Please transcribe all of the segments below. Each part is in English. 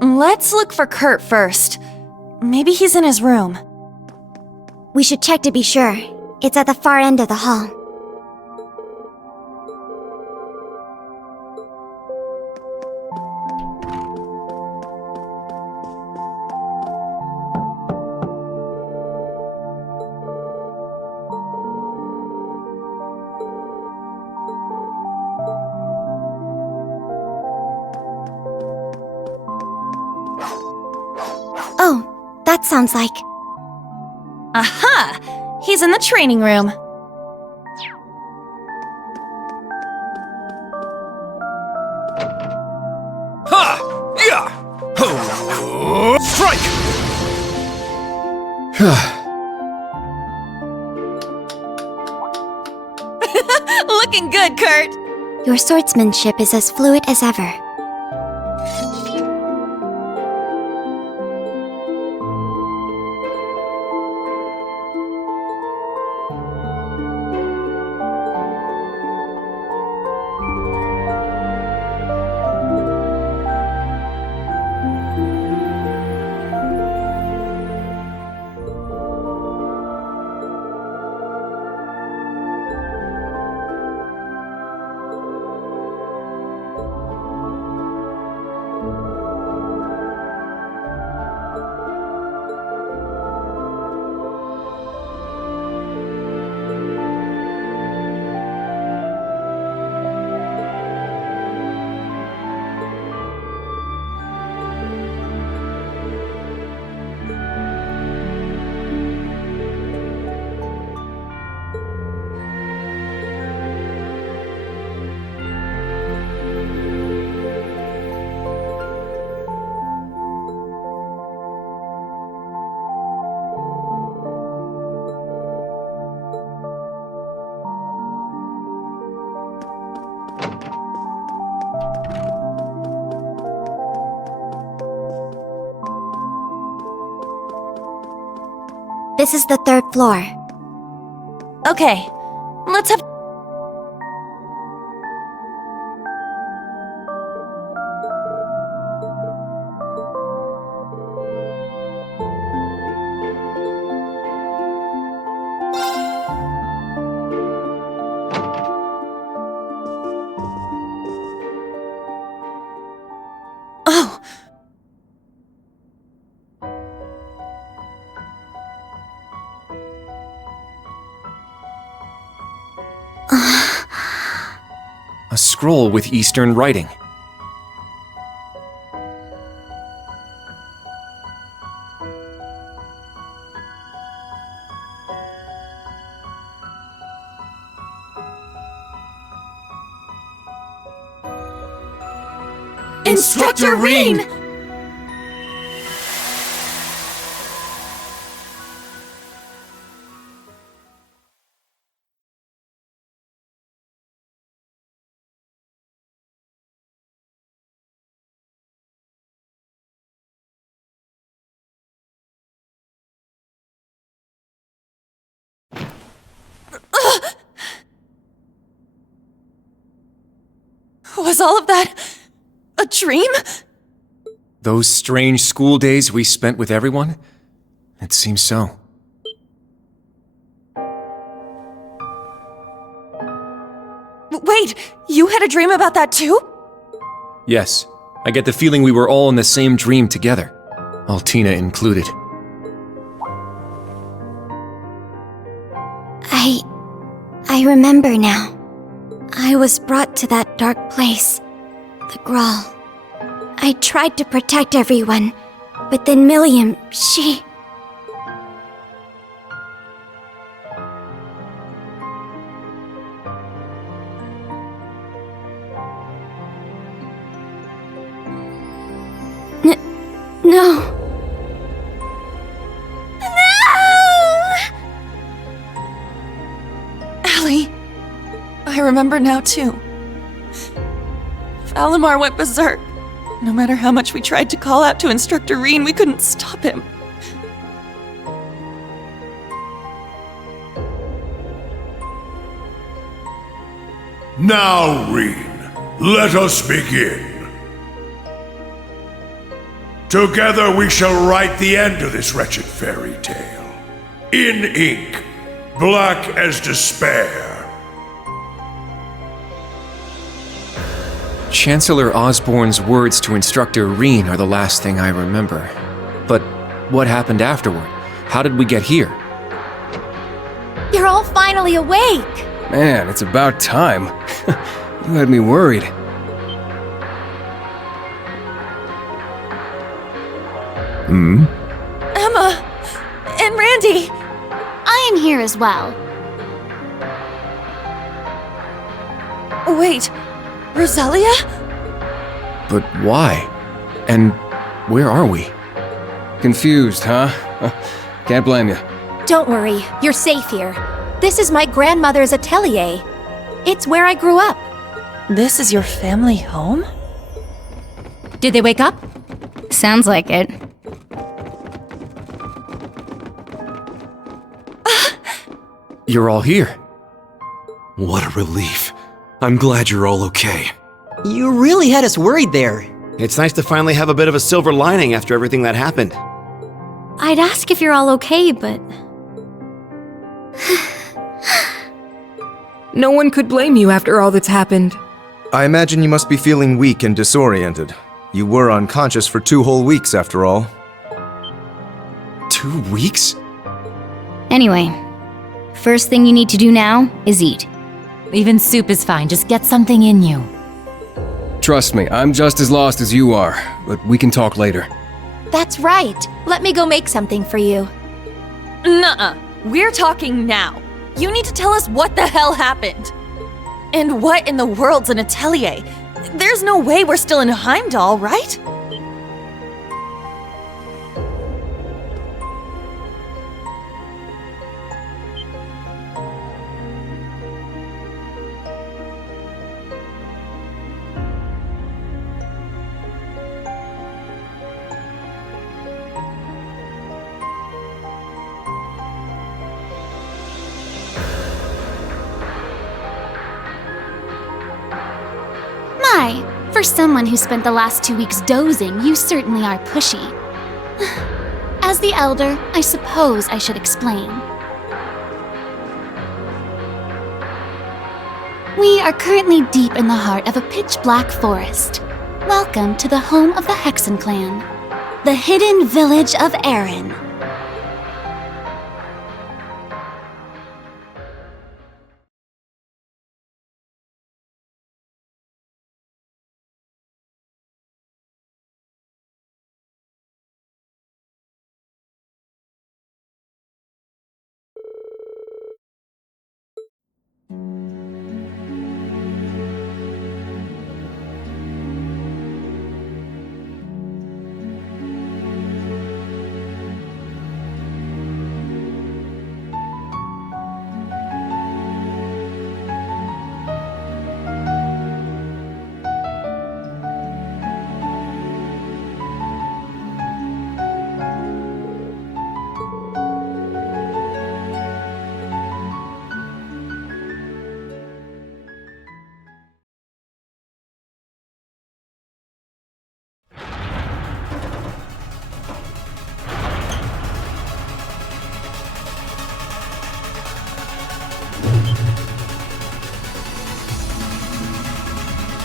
Let's look for Kurt first. Maybe he's in his room. We should check to be sure. It's at the far end of the hall. Oh, that sounds like... Aha! He's in the training room. Ha! Yeah! Ho! Strike! Looking good, Kurt! Your swordsmanship is as fluid as ever. This is the 3rd floor. Okay, let's have... Oh! A scroll with Eastern writing. Instructor Rean! Was all of that a dream? Those strange school days we spent with everyone? It seems so. Wait, you had a dream about that too? Yes, I get the feeling we were all in the same dream together. Altina included. I remember now. I was brought to that dark place, the Grawl. I tried to protect everyone, but then Milliam, she... No. Allie, I remember now too. Valimar went berserk. No matter how much we tried to call out to Instructor Rean, we couldn't stop him. Now, Rean, let us begin. Together we shall write the end of this wretched fairy tale. In ink, black as despair. Chancellor Osborne's words to Instructor Reen are the last thing I remember. But what happened afterward? How did we get here? You're all finally awake! Man, it's about time. You had me worried. Emma! And Randy! I am here as well. Wait, Rosalia? But why? And where are we? Confused, huh? Can't blame you. Don't worry, you're safe here. This is my grandmother's atelier. It's where I grew up. This is your family home? Did they wake up? Sounds like it. You're all here. What a relief. I'm glad you're all okay. You really had us worried there. It's nice to finally have a bit of a silver lining after everything that happened. I'd ask if you're all okay, but... No one could blame you after all that's happened. I imagine you must be feeling weak and disoriented. You were unconscious for 2 whole weeks, after all. 2 weeks? Anyway, first thing you need to do now is eat. Even soup is fine, just get something in you. Trust me, I'm just as lost as you are, but we can talk later. That's right. Let me go make something for you. Nuh-uh. We're talking now. You need to tell us what the hell happened. And what in the world's an atelier? There's no way we're still in Heimdall, right? My, for someone who spent the last 2 weeks dozing, you certainly are pushy. As the elder, I suppose I should explain. We are currently deep in the heart of a pitch-black forest. Welcome to the home of the Hexen clan, the hidden village of Erin.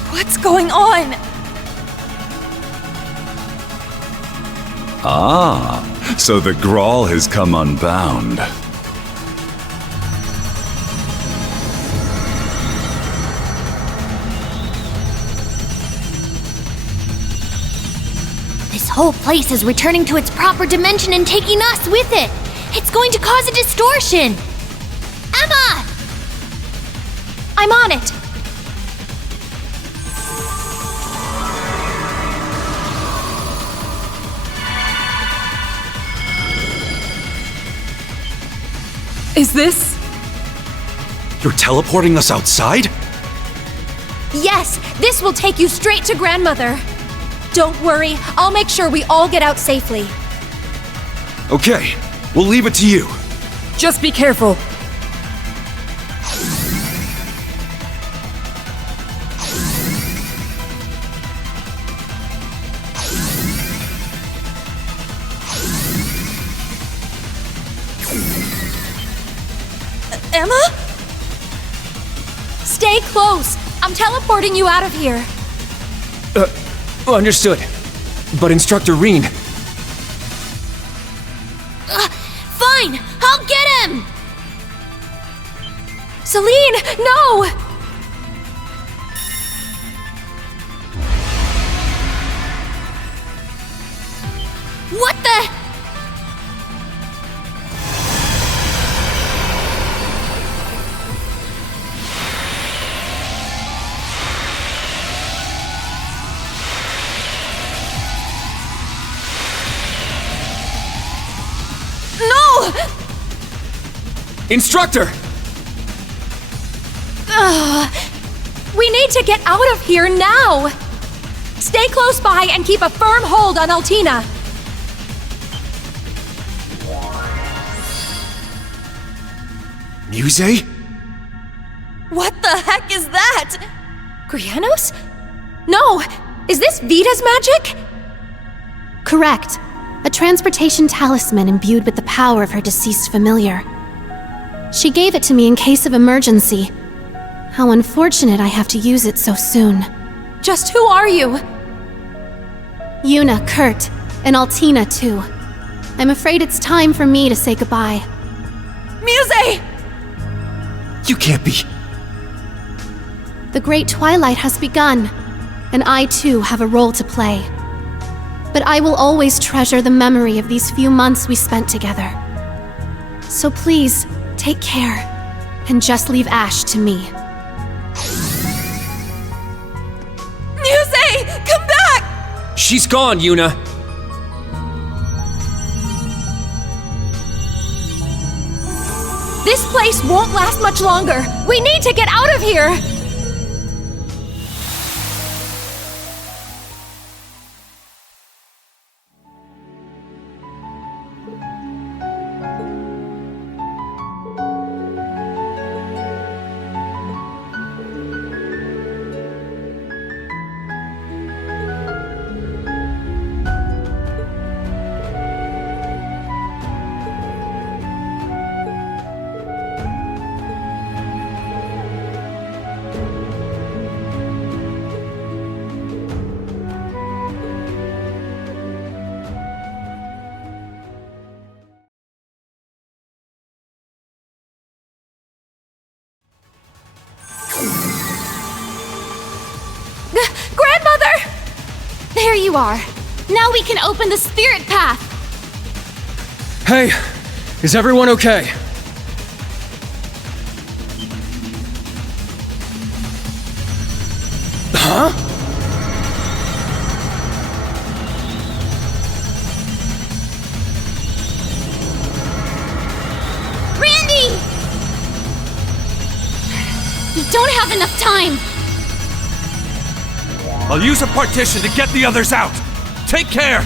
What's going on? Ah, so the Grawl has come unbound. This whole place is returning to its proper dimension and taking us with it. It's going to cause a distortion. Emma! I'm on it. Is this? You're teleporting us outside? Yes, this will take you straight to grandmother. Don't worry, I'll make sure we all get out safely. Okay, we'll leave it to you. Just be careful. Emma? Stay close. I'm teleporting you out of here. Understood. But Instructor Reen, Fine, I'll get him! Celine, no! What the? No! Instructor! We need to get out of here now! Stay close by and keep a firm hold on Altina. Muse? What the heck is that? Grianos? No! Is this Vita's magic? Correct. A transportation talisman imbued with the power of her deceased familiar. She gave it to me in case of emergency. How unfortunate I have to use it so soon. Just who are you? Yuna, Kurt, and Altina too. I'm afraid it's time for me to say goodbye. Muse! You can't be. The Great Twilight has begun, and I too have a role to play. But I will always treasure the memory of these few months we spent together. So please, take care, and just leave Ash to me. Muse! Come back! She's gone, Yuna. This place won't last much longer. We need to get out of here! Grandmother! There you are. Now we can open the spirit path. Hey, is everyone okay? Huh? Randy! We don't have enough time. I'll use a partition to get the others out. Take care!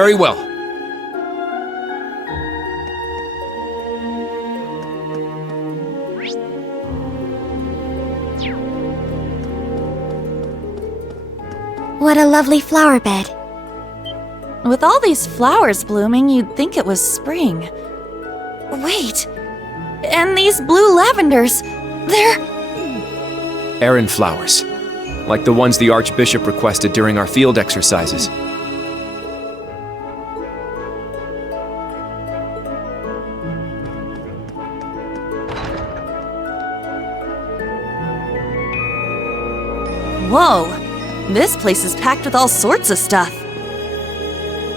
Very well. What a lovely flower bed. With all these flowers blooming, you'd think it was spring. Wait, and these blue lavenders, they're... Errand flowers. Like the ones the Archbishop requested during our field exercises. Whoa, this place is packed with all sorts of stuff.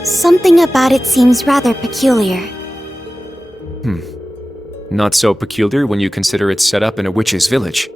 Something about it seems rather peculiar. Not so peculiar when you consider it's set up in a witch's village.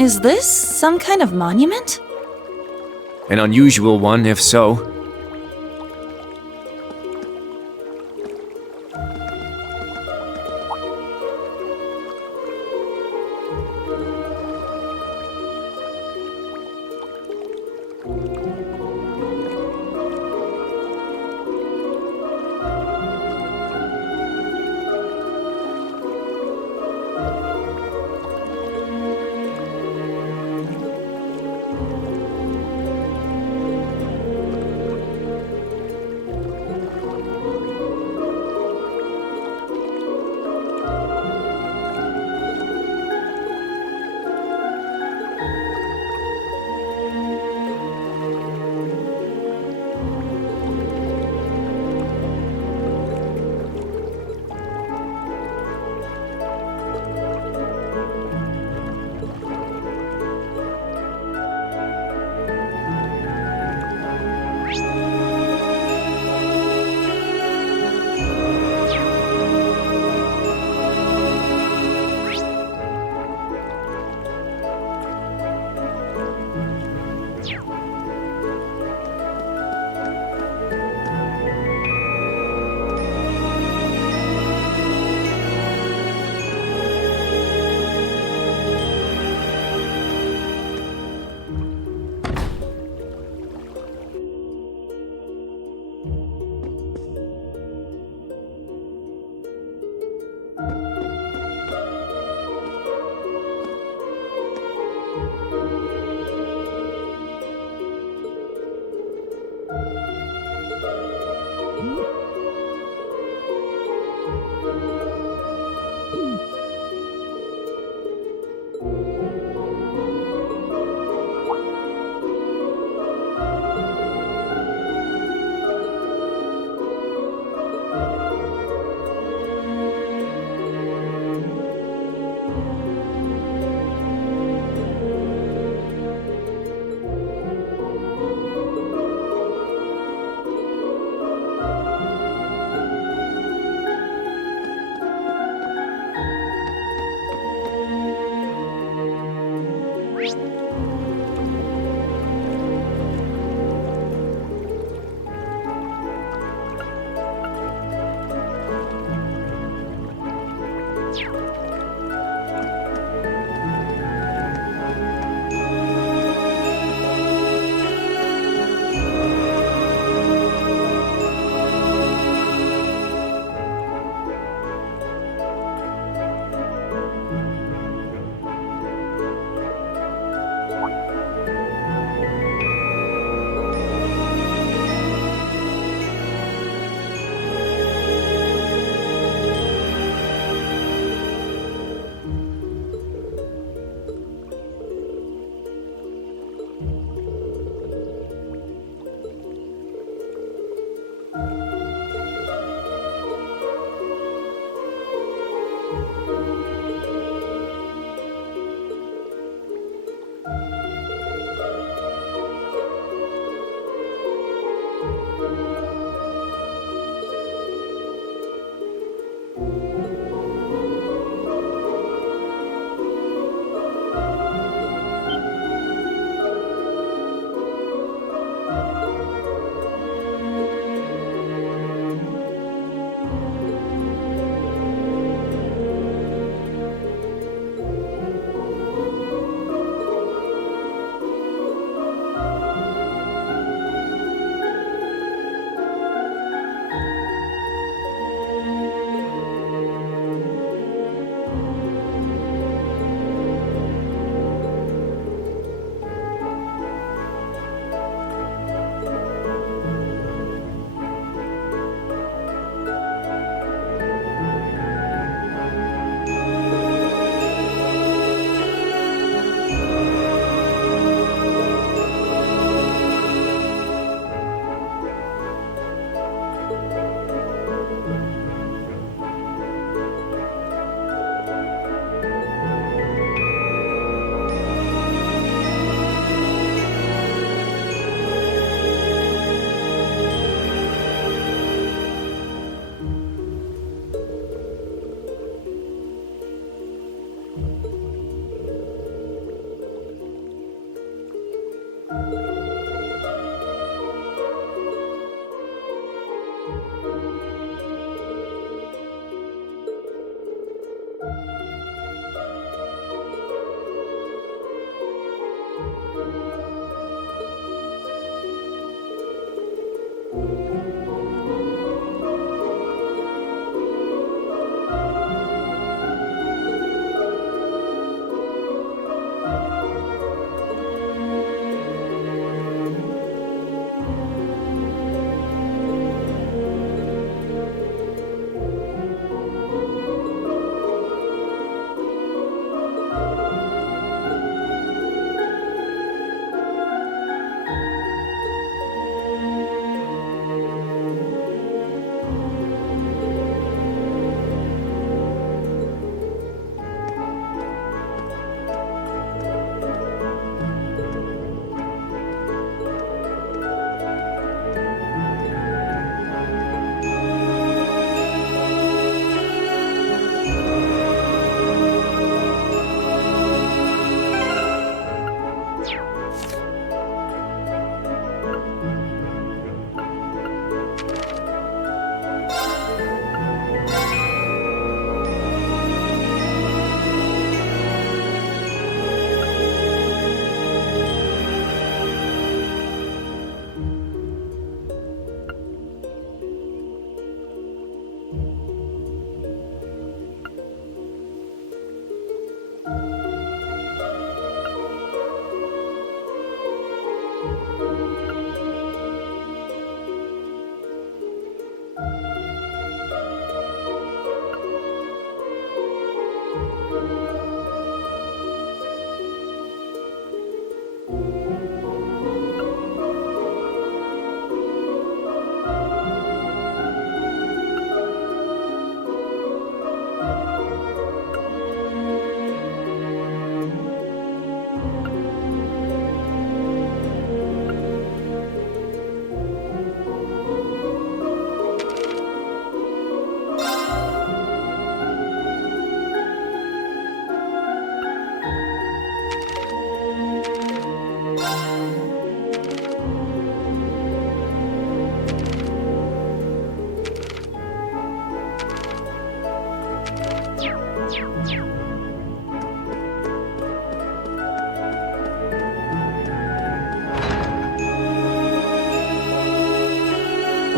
Is this some kind of monument? An unusual one, if so.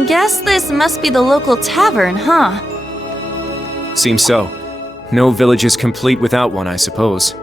Guess this must be the local tavern, huh? Seems so. No village is complete without one, I suppose.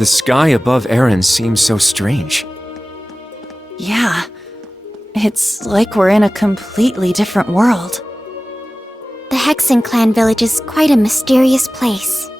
The sky above Erin seems so strange. Yeah. It's like we're in a completely different world. The Hexen Clan village is quite a mysterious place.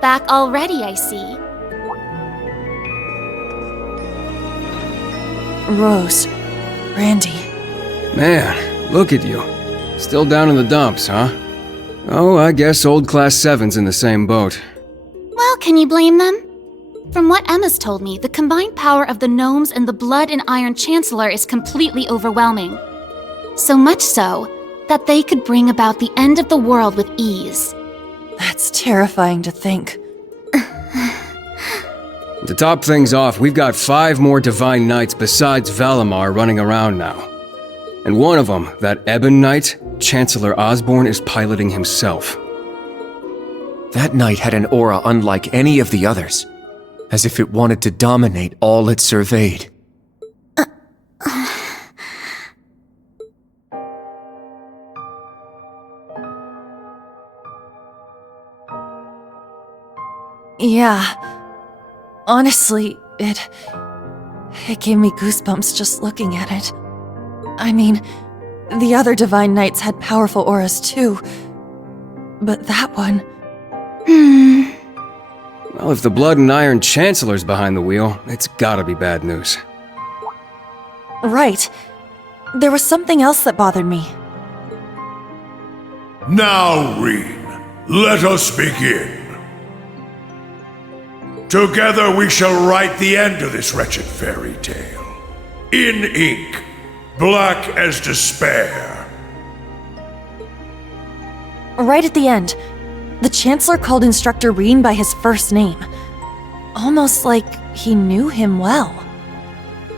Back already, I see. Rose. Randy. Man, look at you. Still down in the dumps, huh? Oh, I guess old Class 7's in the same boat. Well, can you blame them? From what Emma's told me, the combined power of the gnomes and the Blood and Iron Chancellor is completely overwhelming. So much so, that they could bring about the end of the world with ease. That's terrifying to think. To top things off, we've got 5 more Divine Knights besides Valimar running around now. And one of them, that Ebon Knight, Chancellor Osborne is piloting himself. That knight had an aura unlike any of the others, as if it wanted to dominate all it surveyed. Yeah. Honestly, it gave me goosebumps just looking at it. I mean, the other Divine Knights had powerful auras too, but that one... Well, if the Blood and Iron Chancellor's behind the wheel, it's gotta be bad news. Right. There was something else that bothered me. Now, Reen, let us begin. Together we shall write the end of this wretched fairy tale. In ink, black as despair. Right at the end, the Chancellor called Instructor Reen by his first name. Almost like he knew him well.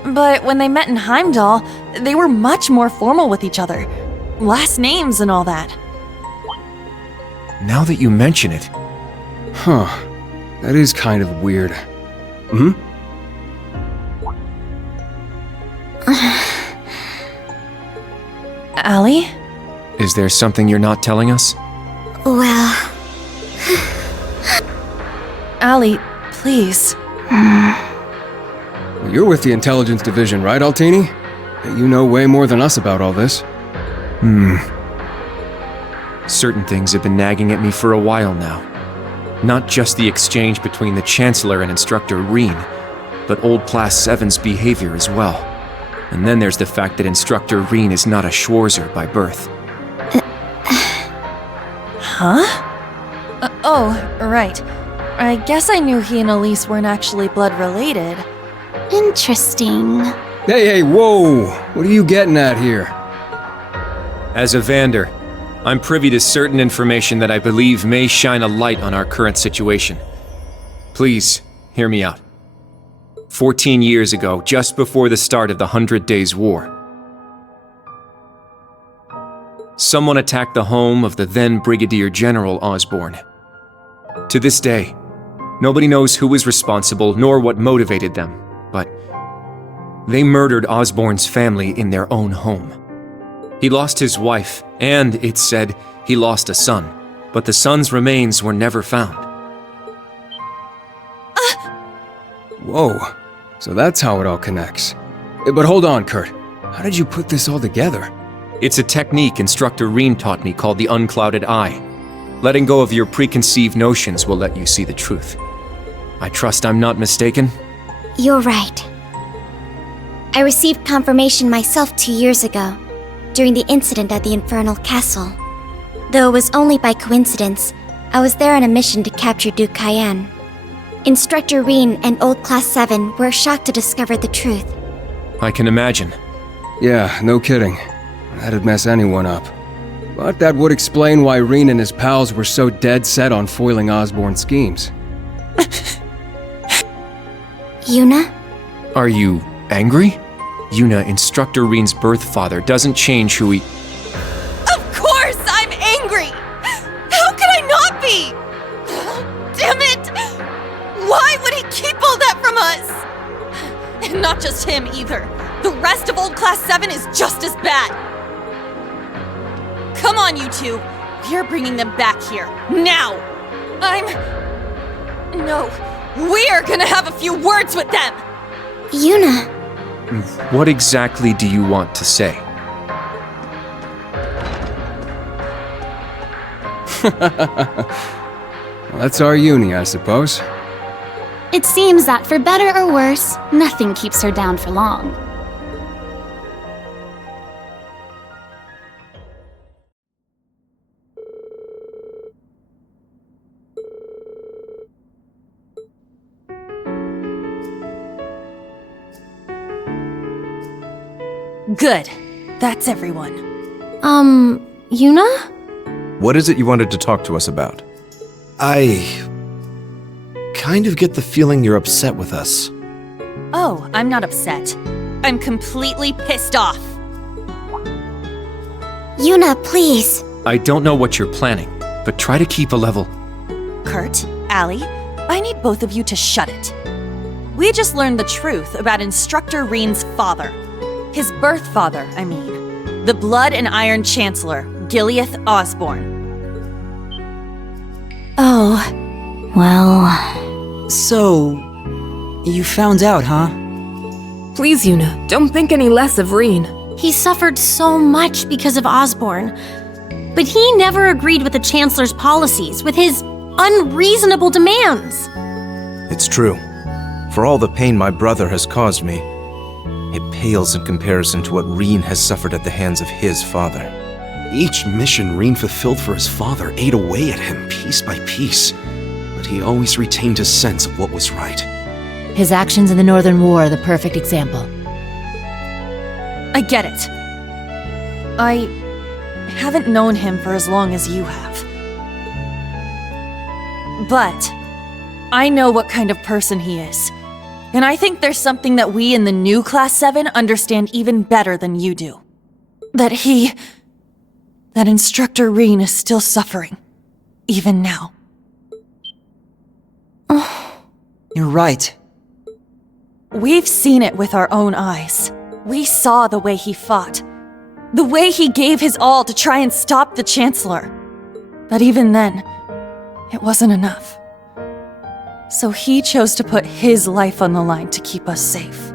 But when they met in Heimdall, they were much more formal with each other. Last names and all that. Now that you mention it... Huh. That is kind of weird. Allie? Is there something you're not telling us? Well, Allie, please. You're with the Intelligence Division, right, Altini? You know way more than us about all this. Certain things have been nagging at me for a while now. Not just the exchange between the Chancellor and Instructor Reen, but old Class 7's behavior as well. And then there's the fact that Instructor Reen is not a Schwarzer by birth. Huh? Oh, right. I guess I knew he and Elise weren't actually blood related. Interesting. Hey, whoa! What are you getting at here? As a Vander, I'm privy to certain information that I believe may shine a light on our current situation. Please, hear me out. 14 years ago, just before the start of the 100 Days War, someone attacked the home of the then Brigadier General Osborn. To this day, nobody knows who was responsible nor what motivated them, but they murdered Osborn's family in their own home. He lost his wife, and, it's said, he lost a son, but the son's remains were never found. Whoa, so that's how it all connects. But hold on, Kurt. How did you put this all together? It's a technique Instructor Reen taught me called the Unclouded Eye. Letting go of your preconceived notions will let you see the truth. I trust I'm not mistaken? you're right. I received confirmation myself 2 years ago, during the incident at the Infernal Castle. Though it was only by coincidence, I was there on a mission to capture Duke Cayenne. Instructor Reen and Old Class 7 were shocked to discover the truth. I can imagine. Yeah, no kidding. That'd mess anyone up. But that would explain why Reen and his pals were so dead set on foiling Osborn's schemes. Yuna? Are you angry? Yuna, Instructor Reen's birth father, doesn't change who he... Of course I'm angry! How could I not be? Damn it! Why would he keep all that from us? And not just him either. The rest of Old Class 7 is just as bad. Come on, you two. We're bringing them back here. Now! No. We're gonna have a few words with them! Yuna! What exactly do you want to say? That's our uni, I suppose. It seems that for better or worse, nothing keeps her down for long. Good. That's everyone. Yuna? What is it you wanted to talk to us about? I kind of get the feeling you're upset with us. Oh, I'm not upset. I'm completely pissed off. Yuna, please. I don't know what you're planning, but try to keep a level. Kurt, Allie, I need both of you to shut it. We just learned the truth about Instructor Reen's father. His birth father, I mean. The Blood and Iron Chancellor, Gileath Osborn. Oh, well... So... you found out, huh? Please, Yuna, don't think any less of Reen. He suffered so much because of Osborn. But he never agreed with the Chancellor's policies, with his unreasonable demands. It's true. For all the pain my brother has caused me, it pales in comparison to what Reen has suffered at the hands of his father. Each mission Reen fulfilled for his father ate away at him piece by piece, but he always retained his sense of what was right. His actions in the Northern War are the perfect example. I get it. I haven't known him for as long as you have. But I know what kind of person he is. And I think there's something that we in the new Class 7 understand even better than you do. That Instructor Reen is still suffering. Even now. You're right. We've seen it with our own eyes. We saw the way he fought. The way he gave his all to try and stop the Chancellor. But even then, it wasn't enough. So he chose to put his life on the line to keep us safe.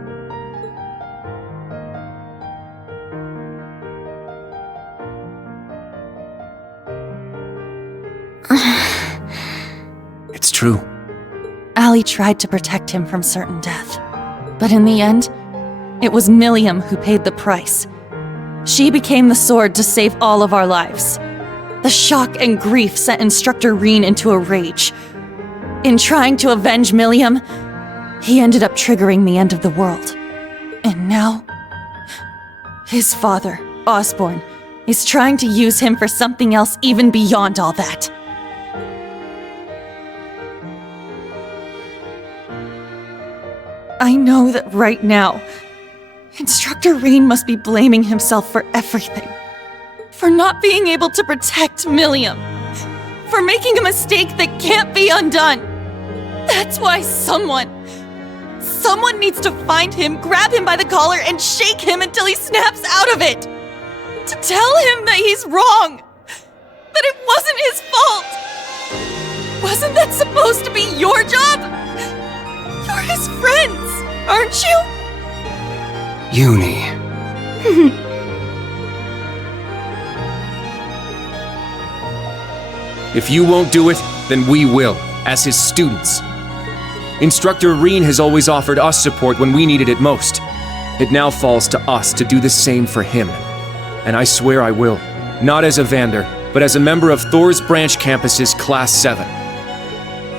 It's true. Allie tried to protect him from certain death. But in the end, it was Milliam who paid the price. She became the sword to save all of our lives. The shock and grief sent Instructor Rean into a rage. In trying to avenge Milliam, he ended up triggering the end of the world. And now, his father, Osborn, is trying to use him for something else even beyond all that. I know that right now, Instructor Rean must be blaming himself for everything. For not being able to protect Milliam. For making a mistake that can't be undone. That's why someone needs to find him, grab him by the collar, and shake him until he snaps out of it. To tell him that he's wrong. That it wasn't his fault. Wasn't that supposed to be your job? You're his friends, aren't you? Uni. If you won't do it, then we will, as his students. Instructor Rean has always offered us support when we needed it most. It now falls to us to do the same for him. And I swear I will, not as a Vander, but as a member of Thor's Branch Campus's Class 7.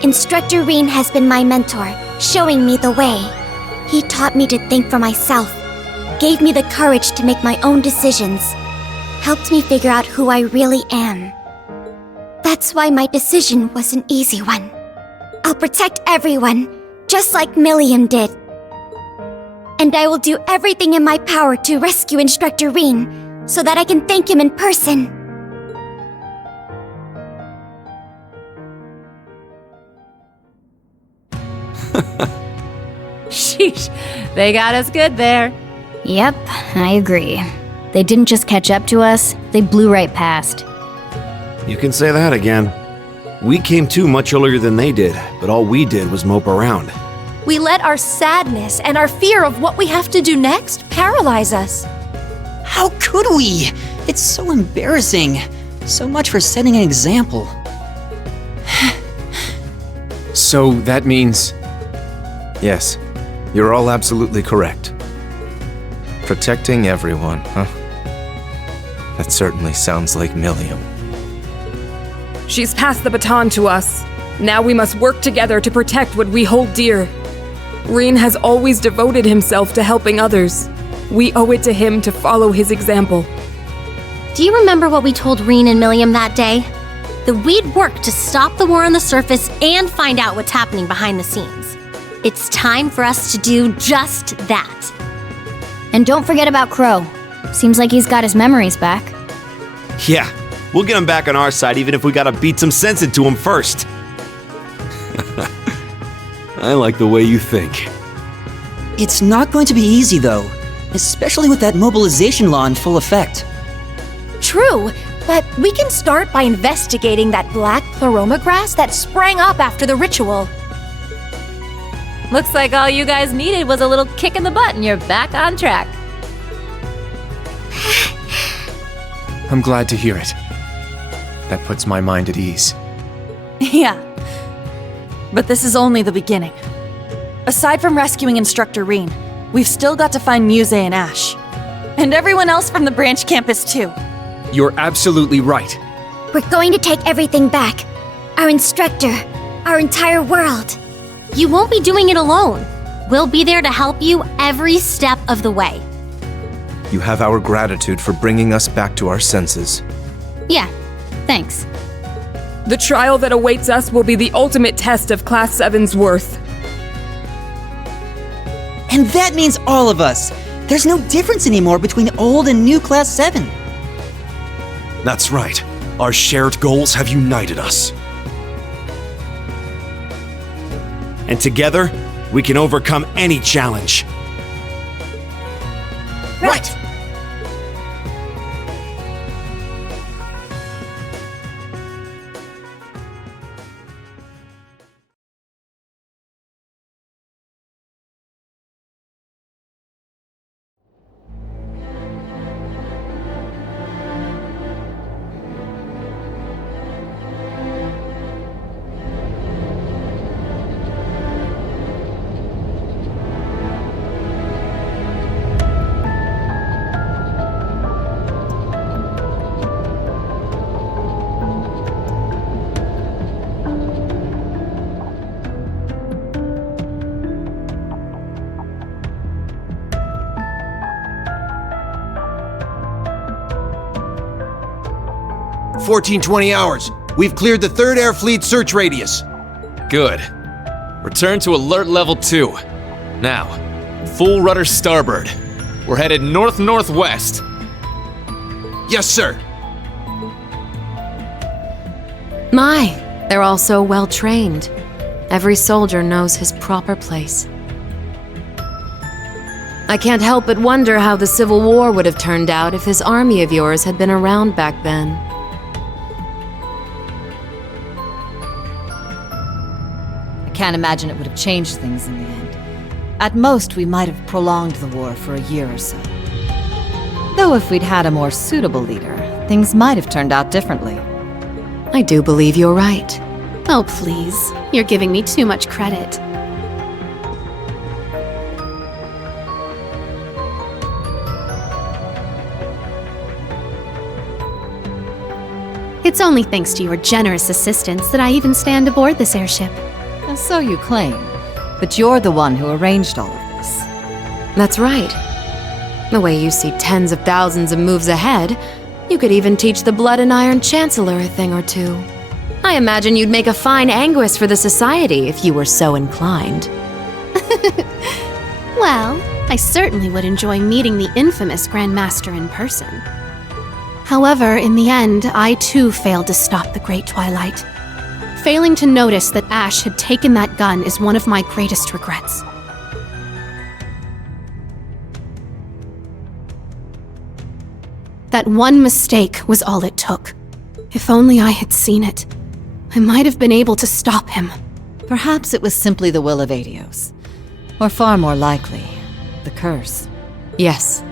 Instructor Rean has been my mentor, showing me the way. He taught me to think for myself, gave me the courage to make my own decisions, helped me figure out who I really am. That's why my decision was an easy one. I'll protect everyone, just like Milliam did. And I will do everything in my power to rescue Instructor Rean, so that I can thank him in person. Sheesh, they got us good there. Yep, I agree. They didn't just catch up to us, they blew right past. You can say that again. We came to much earlier than they did, but all we did was mope around. We let our sadness and our fear of what we have to do next paralyze us. How could we? It's so embarrassing. So much for setting an example. So that means... Yes, you're all absolutely correct. Protecting everyone, huh? That certainly sounds like Milliam. She's passed the baton to us. Now we must work together to protect what we hold dear. Rean has always devoted himself to helping others. We owe it to him to follow his example. Do you remember what we told Rean and Milliam that day? That we'd work to stop the war on the surface and find out what's happening behind the scenes. It's time for us to do just that. And don't forget about Crow. Seems like he's got his memories back. Yeah, we'll get him back on our side even if we gotta beat some sense into him first. I like the way you think. It's not going to be easy, though. Especially with that mobilization law in full effect. True, but we can start by investigating that black pleroma grass that sprang up after the ritual. Looks like all you guys needed was a little kick in the butt and you're back on track. I'm glad to hear it. That puts my mind at ease. Yeah. But this is only the beginning. Aside from rescuing Instructor Rean, we've still got to find Muse and Ash. And everyone else from the branch campus, too. You're absolutely right. We're going to take everything back. Our instructor, our entire world. You won't be doing it alone. We'll be there to help you every step of the way. You have our gratitude for bringing us back to our senses. Yeah, thanks. The trial that awaits us will be the ultimate test of Class 7's worth. And that means all of us. There's no difference anymore between old and new Class 7. That's right. Our shared goals have united us. And together, we can overcome any challenge. Right! 14-20 hours. We've cleared the 3rd Air Fleet search radius. Good. Return to alert level 2. Now, full rudder starboard. We're headed north-northwest. Yes, sir. My, they're all so well trained. Every soldier knows his proper place. I can't help but wonder how the Civil War would have turned out if this army of yours had been around back then. I can't imagine it would have changed things in the end. At most, we might have prolonged the war for a year or so. Though if we'd had a more suitable leader, things might have turned out differently. I do believe you're right. Oh, please. You're giving me too much credit. It's only thanks to your generous assistance that I even stand aboard this airship. So you claim, but you're the one who arranged all of this. That's right. The way you see tens of thousands of moves ahead, you could even teach the Blood and Iron Chancellor a thing or two. I imagine you'd make a fine Anguis for the Society if you were so inclined. Well, I certainly would enjoy meeting the infamous Grand Master in person. However, in the end, I too failed to stop the Great Twilight. Failing to notice that Ash had taken that gun is one of my greatest regrets. That one mistake was all it took. If only I had seen it, I might have been able to stop him. Perhaps it was simply the will of Aidios. Or far more likely, the curse. Yes.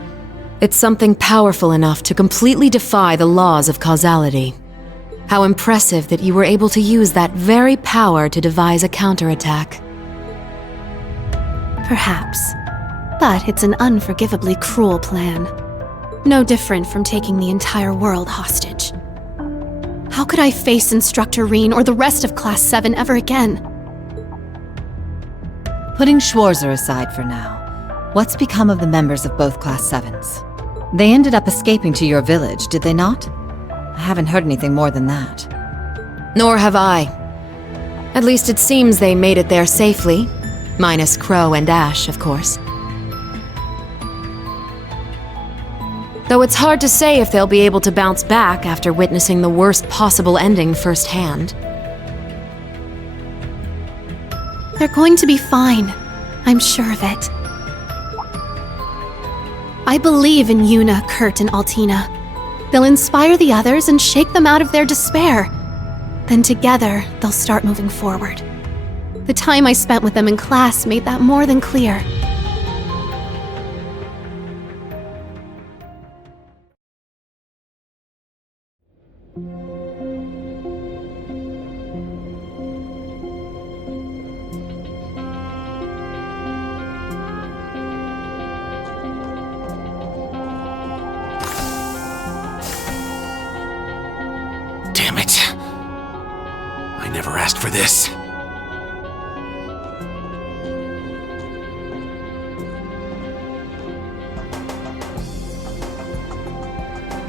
It's something powerful enough to completely defy the laws of causality. How impressive that you were able to use that very power to devise a counterattack. Perhaps. But it's an unforgivably cruel plan. No different from taking the entire world hostage. How could I face Instructor Rean or the rest of Class 7 ever again? Putting Schwarzer aside for now, what's become of the members of both Class 7s? They ended up escaping to your village, did they not? I haven't heard anything more than that. Nor have I. At least it seems they made it there safely. Minus Crow and Ash, of course. Though it's hard to say if they'll be able to bounce back after witnessing the worst possible ending firsthand. They're going to be fine. I'm sure of it. I believe in Yuna, Kurt, and Altina. They'll inspire the others and shake them out of their despair. Then together, they'll start moving forward. The time I spent with them in class made that more than clear. Damn it. I never asked for this.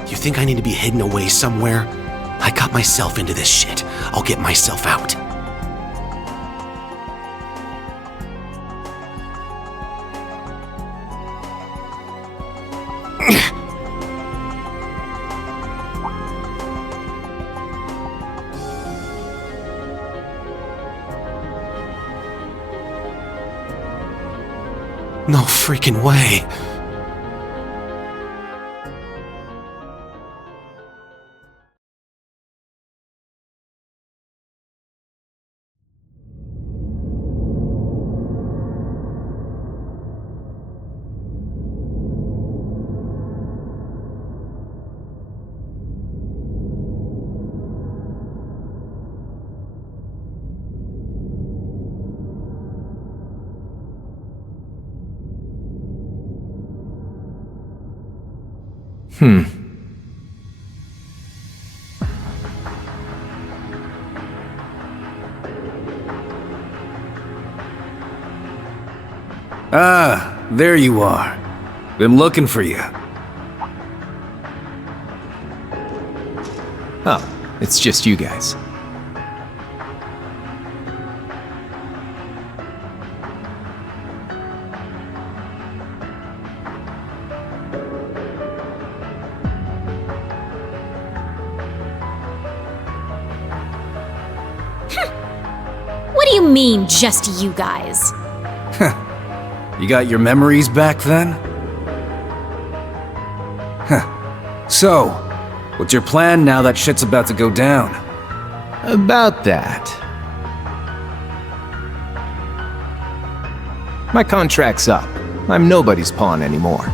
You think I need to be hidden away somewhere? I got myself into this shit. I'll get myself out. No freaking way. Ah, there you are. Been looking for you. Oh, It's just you guys. What do you mean, just you guys? You got your memories back then? So, what's your plan now that shit's about to go down? About that. My contract's up. I'm nobody's pawn anymore.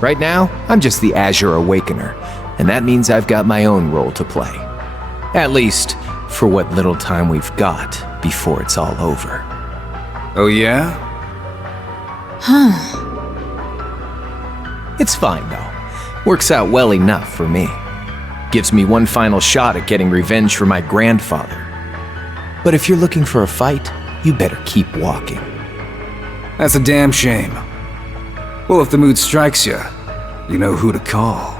Right now, I'm just the Azure Awakener, and that means I've got my own role to play. At least, for what little time we've got before it's all over. Oh yeah? It's fine, though. Works out well enough for me. Gives me one final shot at getting revenge for my grandfather. But if you're looking for a fight, you better keep walking. That's a damn shame. Well, if the mood strikes you, you know who to call.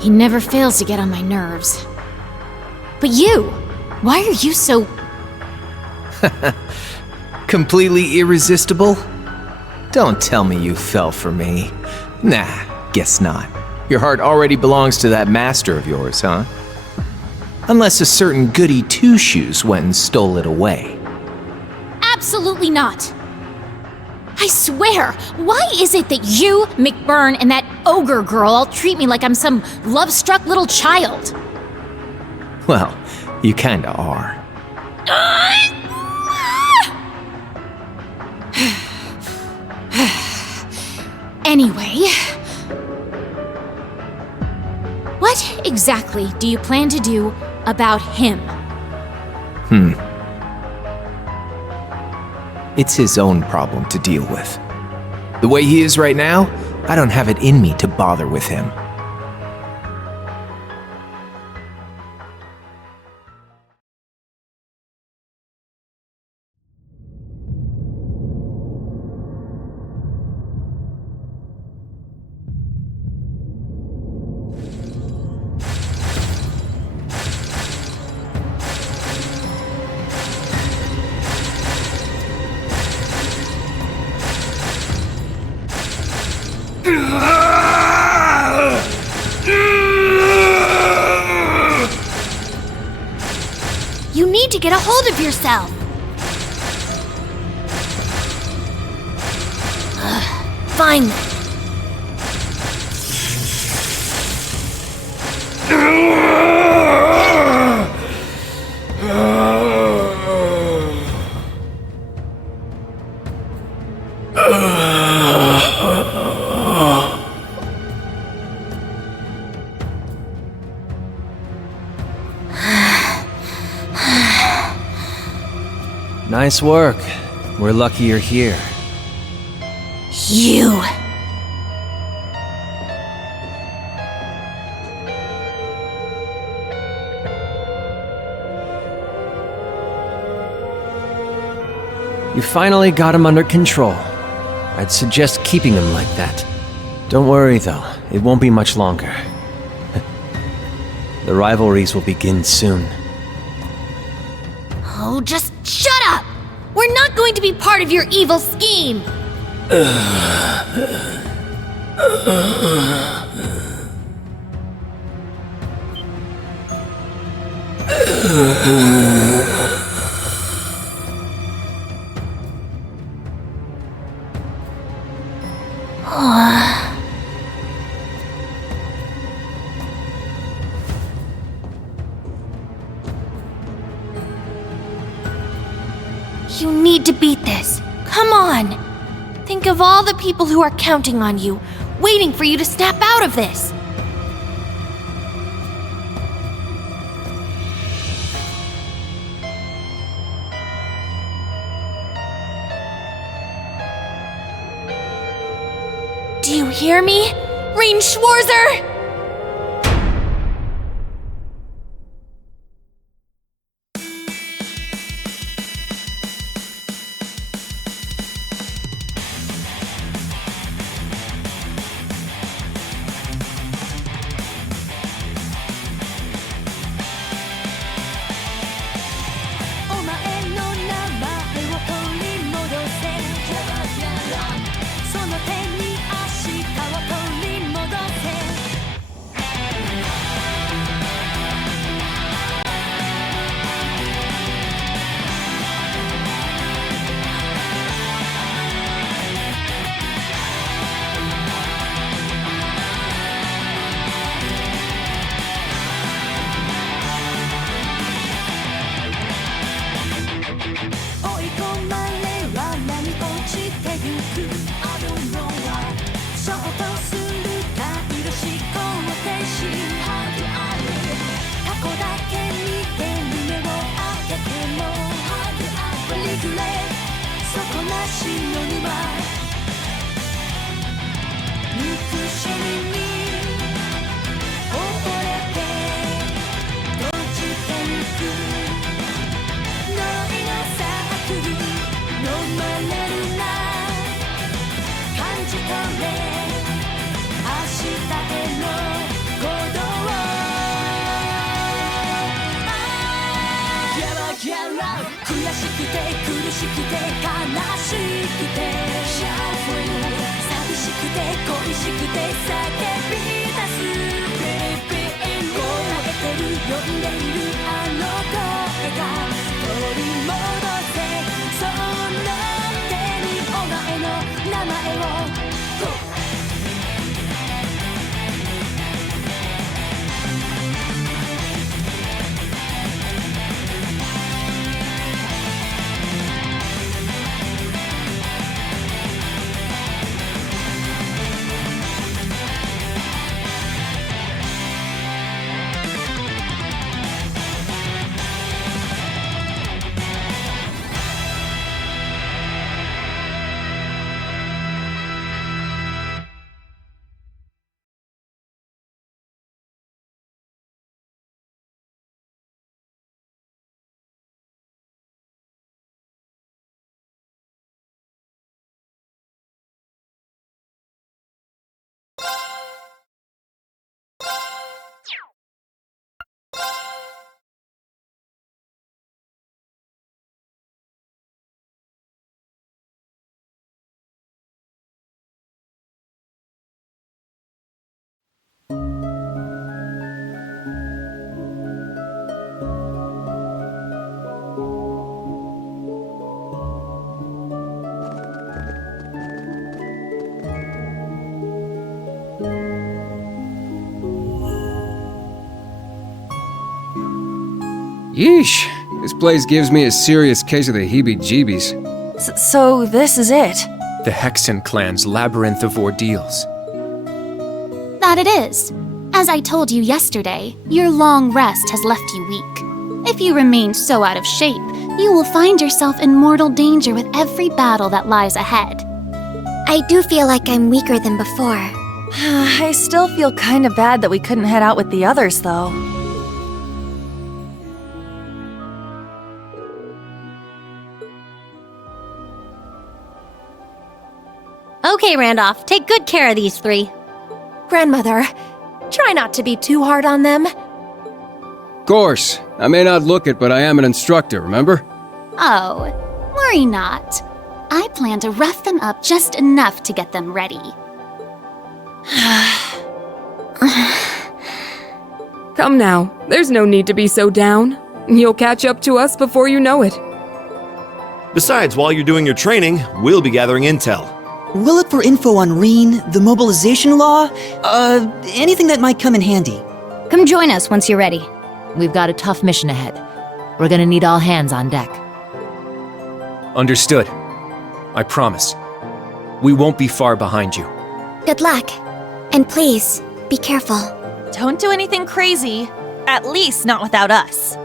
He never fails to get on my nerves. But you, why are you so... Completely irresistible? Don't tell me you fell for me. Nah, guess not. Your heart already belongs to that master of yours, huh? Unless a certain goody two-shoes went and stole it away. Absolutely not. I swear, why is it that you, McBurn, and that ogre girl all treat me like I'm some love-struck little child? Well, you kinda are. Anyway, what exactly do you plan to do about him? It's his own problem to deal with. The way he is right now, I don't have it in me to bother with him. You need to get a hold of yourself. Fine then. Nice work. We're lucky you're here. You. You finally got him under control. I'd suggest keeping him like that. Don't worry, though. It won't be much longer. The rivalries will begin soon. Oh, just shut up! We're not going to be part of your evil scheme! You need to beat this. Come on! Think of all the people who are counting on you, waiting for you to snap out of this. Do you hear me? Rean Schwarzer! Yeesh. This place gives me a serious case of the heebie-jeebies. So this is it? The Hexen clan's labyrinth of ordeals. That it is. As I told you yesterday, your long rest has left you weak. If you remain so out of shape, you will find yourself in mortal danger with every battle that lies ahead. I do feel like I'm weaker than before. I still feel kinda bad that we couldn't head out with the others, though. Okay, Randolph, take good care of these three. Grandmother, try not to be too hard on them. Course. I may not look it, but I am an instructor, remember? Oh, worry not. I plan to rough them up just enough to get them ready. Come now, there's no need to be so down. You'll catch up to us before you know it. Besides, while you're doing your training, we'll be gathering intel. We'll look for info on Reen, the mobilization law, anything that might come in handy. Come join us once you're ready. We've got a tough mission ahead. We're gonna need all hands on deck. Understood. I promise. We won't be far behind you. Good luck. And please, be careful. Don't do anything crazy. At least not without us.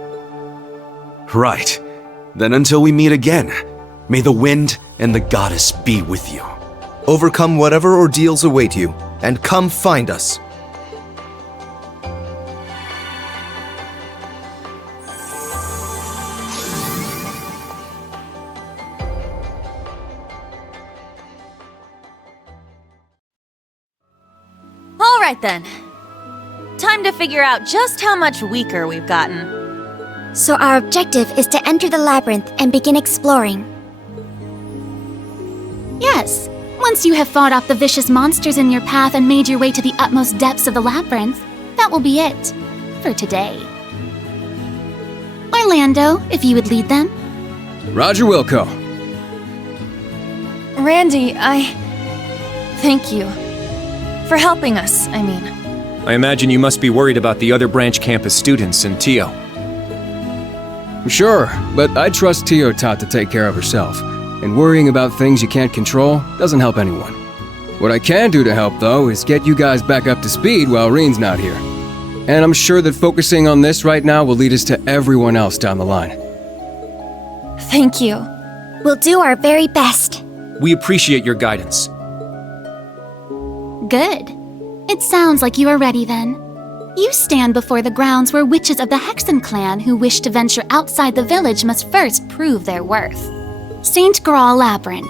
Right. Then until we meet again, may the wind and the goddess be with you. Overcome whatever ordeals await you, and come find us. All right then. Time to figure out just how much weaker we've gotten. So our objective is to enter the labyrinth and begin exploring. Yes. Once you have fought off the vicious monsters in your path and made your way to the utmost depths of the labyrinth, that will be it. For today. Orlando, if you would lead them. Roger Wilco. Randy, thank you. For helping us, I mean. I imagine you must be worried about the other branch campus students and Tio. Sure, but I trust Tio Tot to take care of herself. And worrying about things you can't control doesn't help anyone. What I can do to help, though, is get you guys back up to speed while Reen's not here. And I'm sure that focusing on this right now will lead us to everyone else down the line. Thank you. We'll do our very best. We appreciate your guidance. Good. It sounds like you are ready then. You stand before the grounds where witches of the Hexen clan who wish to venture outside the village must first prove their worth. St. Graal Labyrinth.